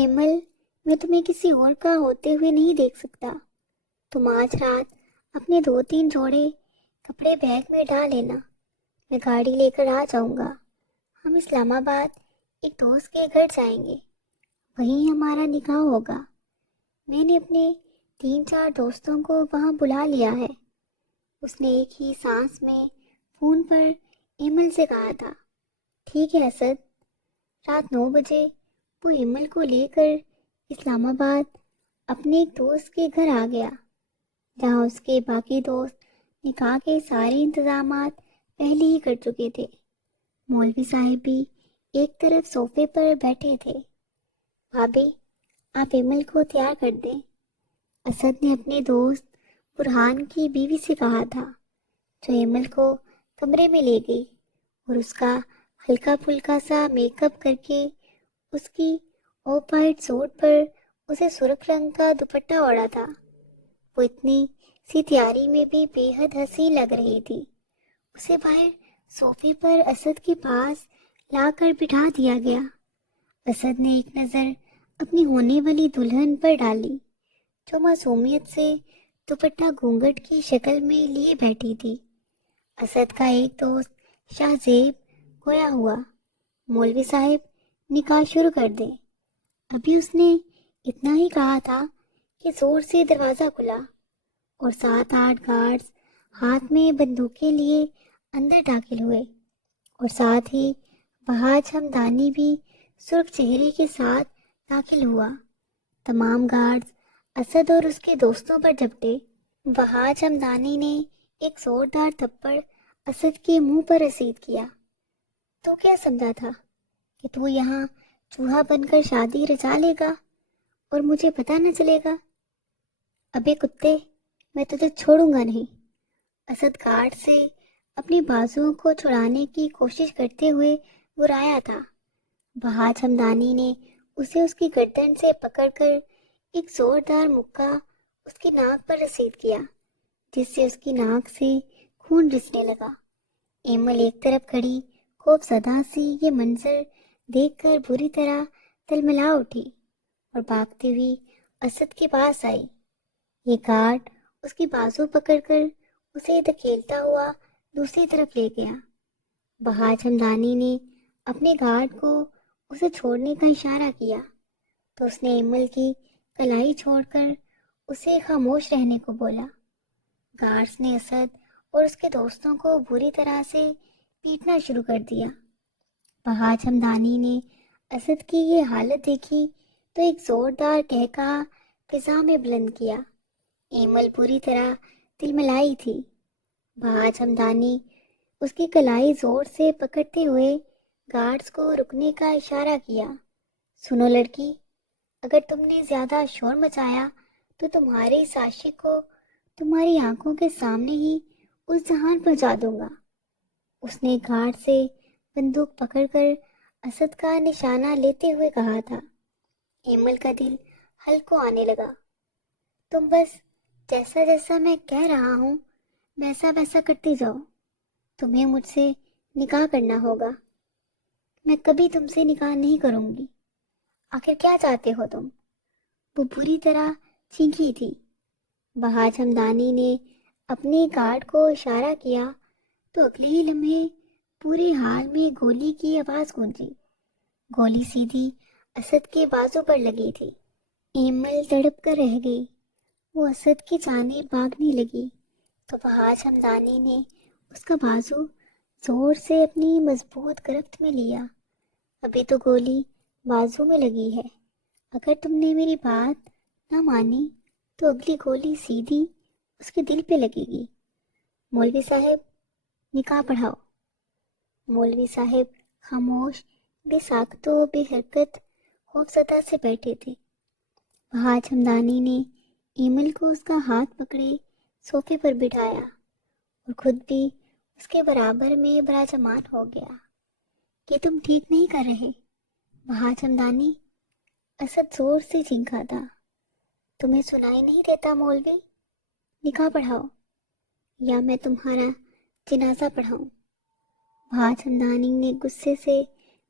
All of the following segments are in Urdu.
ایمل، میں تمہیں کسی اور کا ہوتے ہوئے نہیں دیکھ سکتا. تم آج رات اپنے 2-3 جوڑے کپڑے بیگ میں ڈال لینا. میں گاڑی لے کر آ جاؤں گا. ہم اسلام آباد ایک دوست کے گھر جائیں گے. وہیں ہمارا نکاح ہوگا. میں نے اپنے 3-4 دوستوں کو وہاں بلا لیا ہے. اس نے ایک ہی سانس میں فون پر ایمل سے کہا تھا. ٹھیک ہے اسد. رات 9 بجے وہ ایمل کو لے کر اسلام آباد اپنے ایک دوست کے گھر آ گیا، جہاں اس کے باقی دوست نکاح کے سارے انتظامات پہلے ہی کر چکے تھے. مولوی صاحب بھی ایک طرف صوفے پر بیٹھے تھے. بھابھی، آپ ایمل کو تیار کر دیں. اسد نے اپنے دوست برہان کی بیوی سے کہا تھا، جو ایمل کو کمرے میں لے گئی اور اس کا ہلکا پھلکا سا میک اپ کر کے اس کی آف وائٹ سوٹ پر اسے سرخ رنگ کا دوپٹہ اوڑھا تھا. وہ اتنی سی تیاری میں بھی بے حد حسین لگ رہی تھی. اسے باہر صوفے پر اسد کے پاس لا کر بٹھا دیا گیا. اسد نے ایک نظر اپنی ہونے والی دلہن پر ڈالی، جو معصومیت سے دوپٹہ گھونگھٹ کی شکل میں لیے بیٹھی تھی. اسد کا ایک دوست شاہ زیب گویا ہوا، مولوی صاحب نکاح شروع کر دیں. ابھی اس نے اتنا ہی کہا تھا کہ زور سے دروازہ کھلا اور 7-8 گارڈز ہاتھ میں بندوقیں لیے اندر داخل ہوئے، اور ساتھ ہی بہاج ہمدانی بھی سرخ چہرے کے ساتھ داخل ہوا. تمام گارڈز اسد اور اس کے دوستوں پر جھپٹے. بہاج ہمدانی نے ایک زوردار تھپڑ اسد کے منہ پر رسید کیا. تو کیا سمجھا تھا کہ تو یہاں چوہا بن کر شادی رچا لے گا اور مجھے پتہ نہ چلے گا؟ ابے کتے، میں تجھے چھوڑوں گا نہیں. اسد گارڈ سے اپنی بازوؤں کو چھڑانے کی کوشش کرتے ہوئے برایا تھا. بہاج ہمدانی نے اسے اس کی گردن سے پکڑ کر ایک زوردار مکہ اس کی ناک پر رسید کیا، جس سے اس کی ناک سے خون رسنے لگا. ایمل ایک طرف کھڑی خوف زدہ سی یہ منظر دیکھ کر بری طرح تلملا اٹھی اور بھاگتی ہوئی اسد کے پاس آئی. یہ گارڈ اس کی بازو پکڑ کر اسے دھکیلتا ہوا دوسری طرف لے گیا. بہاج ہمدانی نے اپنے گارڈ کو اسے چھوڑنے کا اشارہ کیا تو اس نے ایمل کی کلائی چھوڑ کر اسے خاموش رہنے کو بولا. گارڈز نے اسد اور اس کے دوستوں کو بری طرح سے پیٹنا شروع کر دیا. بہاج ہمدانی نے اسد کی یہ حالت دیکھی تو ایک زوردار قہقہا فضا میں بلند کیا. ایمل پوری طرح تلملائی تھی. بہاج ہمدانی اس کی کلائی زور سے پکڑتے ہوئے گارڈز کو رکنے کا اشارہ کیا. سنو لڑکی، اگر تم نے زیادہ شور مچایا تو تمہارے اس عاشق کو تمہاری آنکھوں کے سامنے ہی اس جہان پہنچا دوں گا. اس نے گارڈ سے بندوق پکڑ کر اسد کا نشانہ لیتے ہوئے کہا تھا. ایمل کا دل ہلکو آنے لگا. تم بس جیسا جیسا میں کہہ رہا ہوں ویسا ویسا کرتے جاؤ. تمہیں مجھ سے نکاح کرنا ہوگا. میں کبھی تم سے نکاح نہیں کروں گی. آخر کیا چاہتے ہو تم؟ وہ بری طرح چینکی تھی. بہاج ہمدانی نے اپنے گارڈ کو اشارہ کیا تو اگلے ہی لمحے پورے حال میں گولی کی آواز گونجی. گولی سیدھی اسد کے بازو پر لگی تھی. ایمل تڑپ کر رہ گئی. وہ اسد کی جانب بھاگنے لگی تو بہاج ہمدانی نے اس کا بازو زور سے اپنی مضبوط گرفت میں لیا. ابھی تو گولی بازو میں لگی ہے. اگر تم نے میری بات نہ مانی تو اگلی گولی سیدھی اس کے دل پہ لگے گی. مولوی صاحب، نکاح پڑھاؤ. مولوی صاحب خاموش، بے ساکت و بے حرکت خوفزدہ سے بیٹھے تھے. بہاج ہمدانی نے ایمل کو اس کا ہاتھ پکڑے صوفے پر بٹھایا اور خود بھی اس کے برابر میں براجمان ہو گیا. کہ تم ٹھیک نہیں کر رہے بہاج ہمدانی، اسد زور سے چینکا تھا. تمہیں سنائی نہیں دیتا مولوی؟ نکاح پڑھاؤ یا میں تمہارا جنازہ پڑھاؤں. بہاج ہمدانی نے غصے سے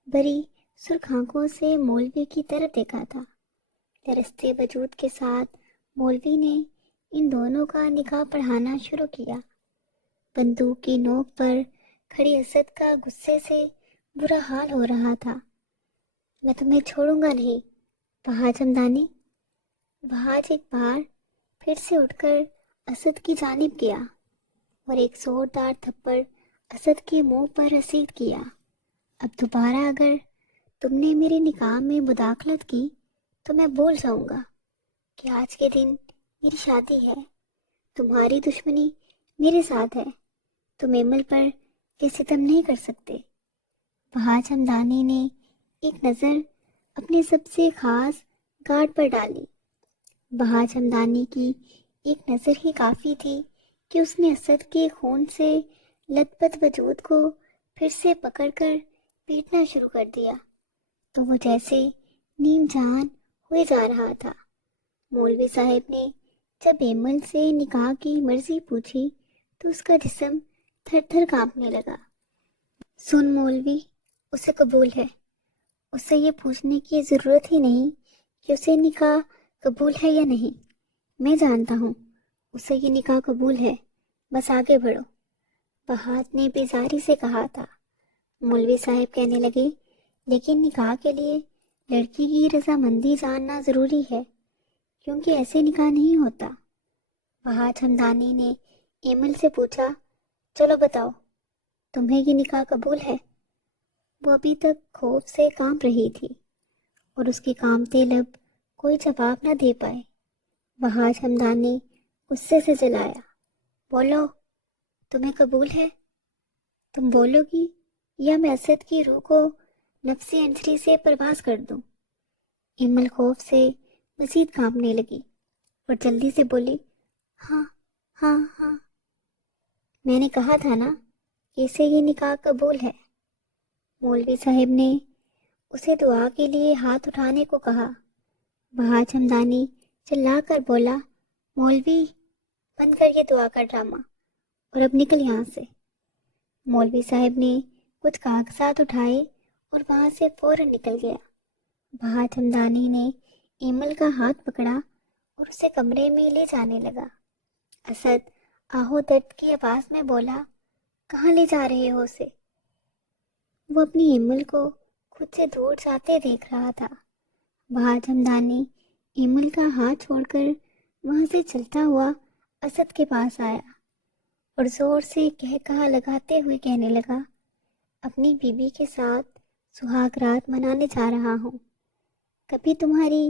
بھری سرخ آنکھوں سے مولوی کی طرف دیکھا تھا. لرزتے وجود کے ساتھ مولوی نے ان دونوں کا نکاح پڑھانا شروع کیا۔ بندوق کی نوک پر کھڑی اسد کا غصے سے برا حال ہو رہا تھا۔ میں تمہیں چھوڑوں گا نہیں بہاج ہمدانی۔ بہاج ایک بار پھر سے اٹھ کر اسد کی جانب گیا اور ایک زوردار تھپڑ اسد کے منہ پر رسید کیا۔ اب دوبارہ اگر تم نے میرے نکاح میں مداخلت کی تو میں بول جاؤں گا کہ آج کے دن میری شادی ہے۔ تمہاری دشمنی میرے ساتھ ہے، تم ایمل پر یہ ستم نہیں کر سکتے۔ بہاج ہمدانی نے ایک نظر اپنے سب سے خاص گارڈ پر ڈالی۔ بہاج ہمدانی کی ایک نظر ہی کافی تھی کہ اس نے اسد کے خون سے لت پت وجود کو پھر سے پکڑ کر پیٹنا شروع کر دیا تو وہ جیسے نیم جان ہوئے جا رہا تھا۔ مولوی صاحب نے جب ایمل سے نکاح کی مرضی پوچھی تو اس کا جسم تھر تھر کانپنے لگا۔ سن مولوی، اسے قبول ہے۔ اس سے یہ پوچھنے کی ضرورت ہی نہیں کہ اسے نکاح قبول ہے یا نہیں، میں جانتا ہوں اسے یہ نکاح قبول ہے، بس آگے بڑھو، بہاج نے بیزاری سے کہا تھا۔ مولوی صاحب کہنے لگے، لیکن نکاح کے لیے لڑکی کی رضامندی جاننا ضروری ہے، کیونکہ ایسے نکاح نہیں ہوتا۔ بہاج ہمدانی نے ایمل سے پوچھا، چلو بتاؤ، تمہیں یہ نکاح قبول ہے؟ وہ ابھی تک خوف سے کانپ رہی تھی اور اس کے کانپتے لب کوئی جواب نہ دے پائے۔ بہاج ہمدان نے غصے سے جلایا، بولو، تمہیں قبول ہے؟ تم بولو گی یا میں اسد کی روح کو نفسی انجری سے پرواز کر دوں؟ ایمل خوف سے مزید کانپنے لگی اور جلدی سے بولی، ہاں ہاں ہاں، میں نے کہا تھا نا کہ اسے یہ نکاح قبول ہے۔ مولوی صاحب نے اسے دعا کے لیے ہاتھ اٹھانے کو کہا۔ بہاج ہمدانی چلا کر بولا، مولوی، بند کر یہ دعا کا ڈرامہ اور اب نکل یہاں سے۔ مولوی صاحب نے کچھ کاغذات اٹھائے اور وہاں سے فوراً نکل گیا۔ بہاج ہمدانی نے ایمل کا ہاتھ پکڑا اور اسے کمرے میں لے جانے لگا۔ اسد آہو درد کی آواز میں بولا، کہاں لے جا رہے ہو اسے؟ وہ اپنی ایمل کو خود سے دور جاتے دیکھ رہا تھا۔ بہاج ہمدانی ایمل کا ہاتھ چھوڑ کر وہاں سے چلتا ہوا اسد کے پاس آیا اور زور سے کہا لگاتے ہوئے کہنے لگا، اپنی بیوی کے ساتھ سہاگ رات منانے جا رہا ہوں۔ کبھی تمہاری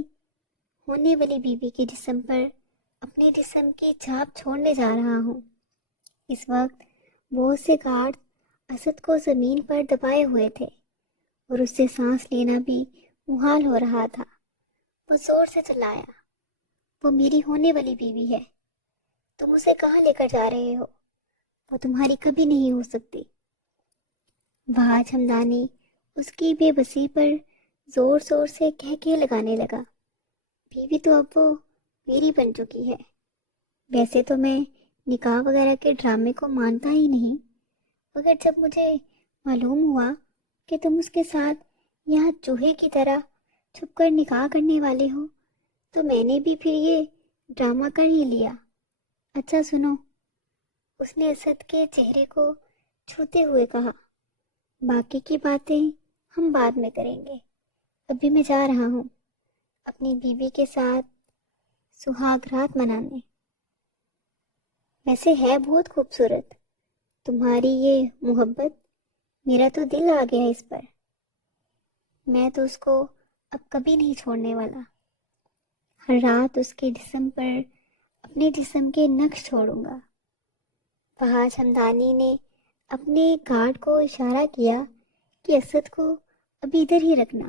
ہونے والی بیوی کے جسم پر اپنے جسم کی چھاپ چھوڑنے جا رہا ہوں۔ اس وقت بہت سے گارڈ اسد کو زمین پر دبائے ہوئے تھے اور اس سے سانس لینا بھی محال ہو رہا تھا۔ وہ زور سے چلایا، وہ میری ہونے والی بیوی ہے، تم اسے کہاں لے کر جا رہے ہو؟ وہ تمہاری کبھی نہیں ہو سکتی۔ بہاج ہمدانی اس کی بے بسی پر زور زور سے کہہ لگانے لگا، بیوی تو اب وہ میری بن چکی ہے۔ ویسے تو میں نکاح وغیرہ کے ڈرامے کو مانتا ہی نہیں، مگر جب مجھے معلوم ہوا کہ تم اس کے ساتھ یہاں چوہے کی طرح چھپ کر نکاح کرنے والے ہو تو میں نے بھی پھر یہ ڈرامہ کر ہی لیا۔ اچھا سنو، اس نے اسد کے چہرے کو چھوتے ہوئے کہا، باقی کی باتیں ہم بعد میں کریں گے، ابھی میں جا رہا ہوں اپنی بیوی کے ساتھ سہاگ رات منانے۔ ویسے ہے بہت خوبصورت تمہاری یہ محبت، میرا تو دل آ گیا اس پر، میں تو اس کو اب کبھی نہیں چھوڑنے والا۔ ہر رات اس کے جسم پر اپنے جسم کے نقش چھوڑوں گا۔ بہاج ہمدانی نے اپنے گارڈ کو اشارہ کیا کہ اسد کو ابھی ادھر ہی رکھنا،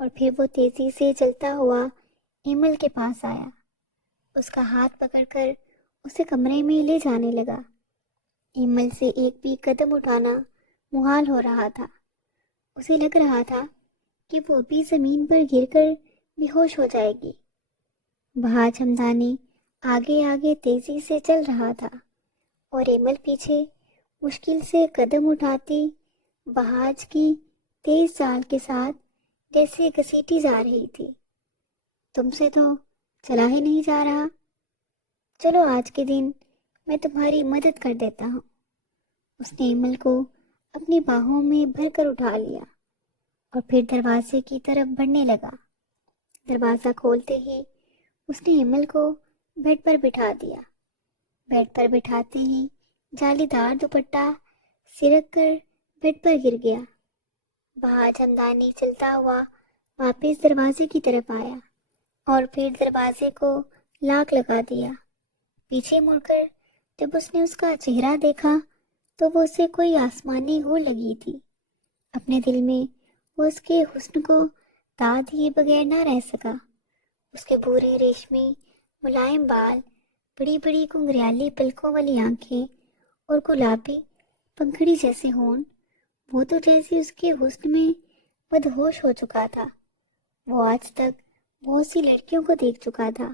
اور پھر وہ تیزی سے چلتا ہوا ایمل کے پاس آیا، اس کا ہاتھ پکڑ کر اسے کمرے میں لے جانے لگا۔ ایمل سے ایک بھی قدم اٹھانا محال ہو رہا تھا، اسے لگ رہا تھا کہ وہ بھی زمین پر گر کر بے ہوش ہو جائے گی۔ بہاج ہمدانی آگے آگے تیزی سے چل رہا تھا اور ایمل پیچھے مشکل سے قدم اٹھاتی بہاج کی تیز چال کے ساتھ جیسے گھسیٹی جا رہی تھی۔ تم سے تو چلا ہی نہیں جا رہا۔ چلو آج کے دن میں تمہاری مدد کر دیتا ہوں۔ اس نے ایمل کو اپنی باہوں میں بھر کر اٹھا لیا اور پھر دروازے کی طرف بڑھنے لگا۔ دروازہ کھولتے ہی اس نے ایمل کو بیڈ پر بٹھا دیا۔ بیڈ پر بٹھاتے ہی جالی دار دوپٹہ سرک کر بیڈ پر گر گیا۔ بہاج ہمدانی چلتا ہوا واپس دروازے کی طرف آیا اور پھر دروازے کو لاک لگا دیا۔ پیچھے مڑ کر جب اس نے اس کا چہرہ دیکھا تو وہ اسے کوئی آسمانی ہو لگی تھی۔ اپنے دل میں وہ اس کے حسن کو داد دیے بغیر نہ رہ سکا۔ اس کے بھورے ریشمی ملائم بال، بڑی بڑی گھنگریالی پلکوں والی آنکھیں اور گلابی پنکھڑی جیسے ہونٹ، وہ تو جیسے اس کے حسن میں مدہوش ہو چکا تھا۔ وہ آج تک بہت سی لڑکیوں کو دیکھ چکا تھا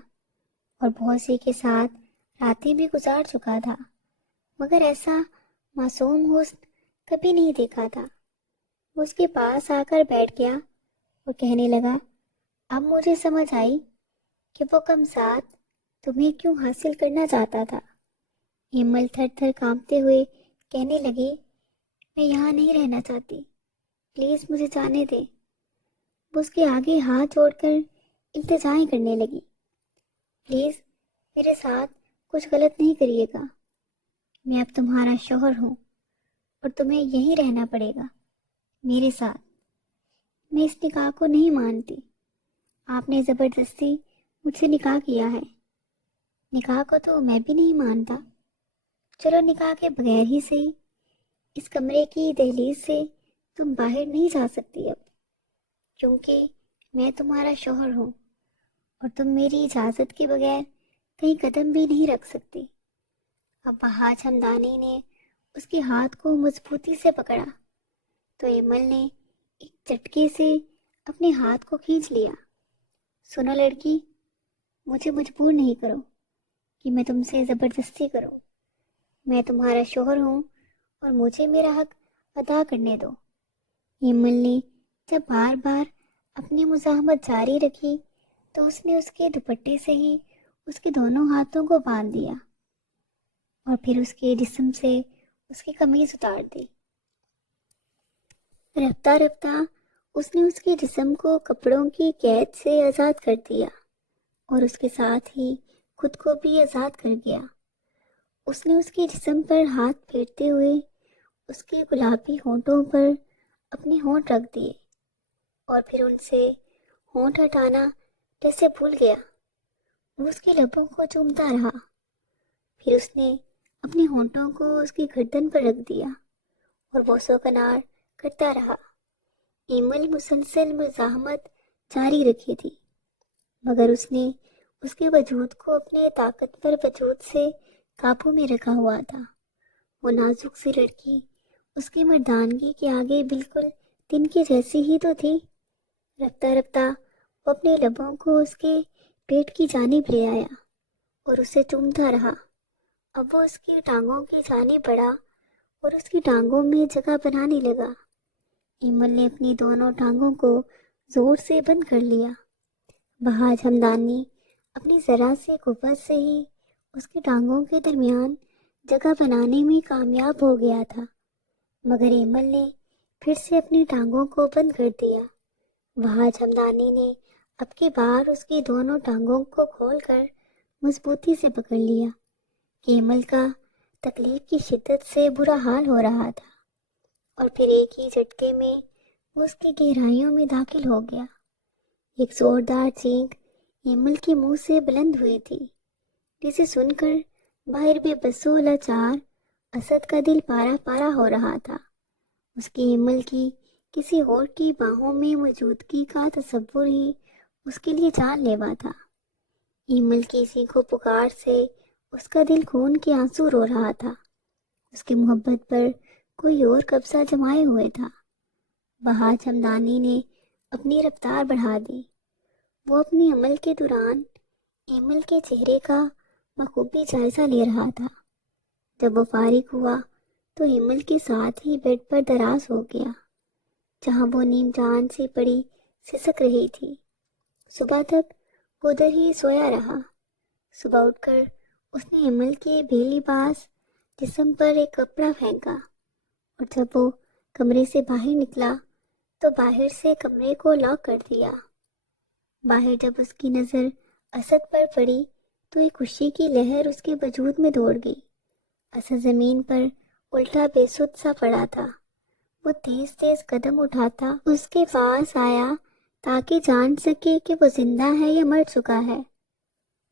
اور بہت سی کے ساتھ راتیں بھی گزار چکا تھا، مگر ایسا معصوم حسن کبھی نہیں دیکھا تھا۔ وہ اس کے پاس آ کر بیٹھ گیا اور کہنے لگا، اب مجھے سمجھ آئی کہ وہ کم ساتھ تمہیں کیوں حاصل کرنا چاہتا تھا۔ ایمل تھر تھر کانپتے ہوئے کہنے لگی، میں یہاں نہیں رہنا چاہتی، پلیز مجھے جانے دے۔ وہ اس کے آگے ہاتھ جوڑ کر التجائیں کرنے لگی، پلیز میرے ساتھ کچھ غلط نہیں کریے گا، میں اب تمہارا شوہر ہوں اور تمہیں یہیں رہنا پڑے گا میرے ساتھ۔ میں اس نکاح کو نہیں مانتی، آپ نے زبردستی مجھ سے نکاح کیا ہے۔ نکاح کو تو میں بھی نہیں مانتا، چلو نکاح کے بغیر ہی صحیح، اس کمرے کی دہلیز سے تم باہر نہیں جا سکتی اب، کیونکہ میں تمہارا شوہر ہوں اور تم میری اجازت کے بغیر کہیں قدم بھی نہیں رکھ سکتی۔ اب بہاج ہمدانی نے اس کے ہاتھ کو مضبوطی سے پکڑا تو ایمل نے ایک جھٹکے سے اپنے ہاتھ کو کھینچ لیا۔ سنو لڑکی، مجھے مجبور نہیں کرو کہ میں تم سے زبردستی کروں، میں تمہارا شوہر ہوں اور مجھے میرا حق ادا کرنے دو۔ ایمل نے جب بار بار اپنی مزاحمت جاری رکھی تو اس نے اس کے دوپٹے سے ہی اس کے دونوں ہاتھوں کو باندھ دیا اور پھر اس کے جسم سے اس کی قمیض اتار دی۔ رفتہ رفتہ اس نے اس کے جسم کو کپڑوں کی قید سے آزاد کر دیا اور اس کے ساتھ ہی خود کو بھی آزاد کر گیا۔ اس نے اس کے جسم پر ہاتھ پھیرتے ہوئے اس کے گلابی ہونٹوں پر اپنے ہونٹ رکھ دیے اور پھر ان سے ہونٹ ہٹانا جیسے بھول گیا۔ وہ اس کے لبوں کو چومتا رہا، پھر اس نے اپنے ہونٹوں کو اس کی گردن پر رکھ دیا اور بوسو کنار کرتا رہا۔ ایمل مسلسل مزاحمت جاری رکھی تھی، مگر اس نے اس کے وجود کو اپنے طاقتور وجود سے قابو میں رکھا ہوا تھا۔ وہ نازک سی لڑکی اس کی مردانگی کے آگے بالکل تن کے جیسی ہی تو تھی۔ رفتہ رفتہ وہ اپنے لبوں کو اس کے پیٹ کی جانب لے آیا اور اسے چومتا رہا۔ اب وہ اس کی ٹانگوں کی جانب بڑھا اور اس کی ٹانگوں میں جگہ بنانے لگا۔ ایمل نے اپنی دونوں ٹانگوں کو زور سے بند کر لیا۔ بہاج ہمدانی اپنی ذرا سے قوت سے ہی اس کی ٹانگوں کے درمیان جگہ بنانے میں کامیاب ہو گیا تھا، مگر ایمل نے پھر سے اپنی ٹانگوں کو بند کر دیا۔ بہاج ہمدانی نے اب کی بار اس کی دونوں ٹانگوں کو کھول کر مضبوطی سے پکڑ لیا کہ ایمل کا تکلیف کی شدت سے برا حال ہو رہا تھا، اور پھر ایک ہی جھٹکے میں وہ اس کی گہرائیوں میں داخل ہو گیا۔ ایک زوردار چینک ایمل کے منہ سے بلند ہوئی تھی، جسے سن کر باہر بے بس و لاچار اسد کا دل پارا پارا ہو رہا تھا۔ اس کی ایمل کی کسی اور کی باہوں میں موجودگی کا تصور ہی اس کے لیے جان لیوا تھا۔ ایمل کی اسی کو پکار سے اس کا دل خون کے آنسو رو رہا تھا۔ اس کی محبت پر کوئی اور قبضہ جمائے ہوئے تھا۔ بہاج ہمدانی نے اپنی رفتار بڑھا دی۔ وہ اپنی عمل کے دوران ایمل کے چہرے کا بخوبی جائزہ لے رہا تھا۔ جب وہ فارغ ہوا تو ایمل کے ساتھ ہی بیڈ پر دراز ہو گیا، جہاں وہ نیم جان سی پڑی سسک رہی تھی۔ صبح تک وہ ادھر ہی سویا رہا۔ صبح اٹھ کر اس نے عمل کے بے لباس جسم پر ایک کپڑا پھینکا، اور جب وہ کمرے سے باہر نکلا تو باہر سے کمرے کو لاک کر دیا۔ باہر جب اس کی نظر اسد پر پڑی تو ایک خوشی کی لہر اس کے وجود میں دوڑ گئی۔ اسد زمین پر الٹا بے سدھ سا پڑا تھا۔ وہ تیز تیز قدم اٹھاتا اس کے پاس آیا تاکہ جان سکے کہ وہ زندہ ہے یا مر چکا ہے۔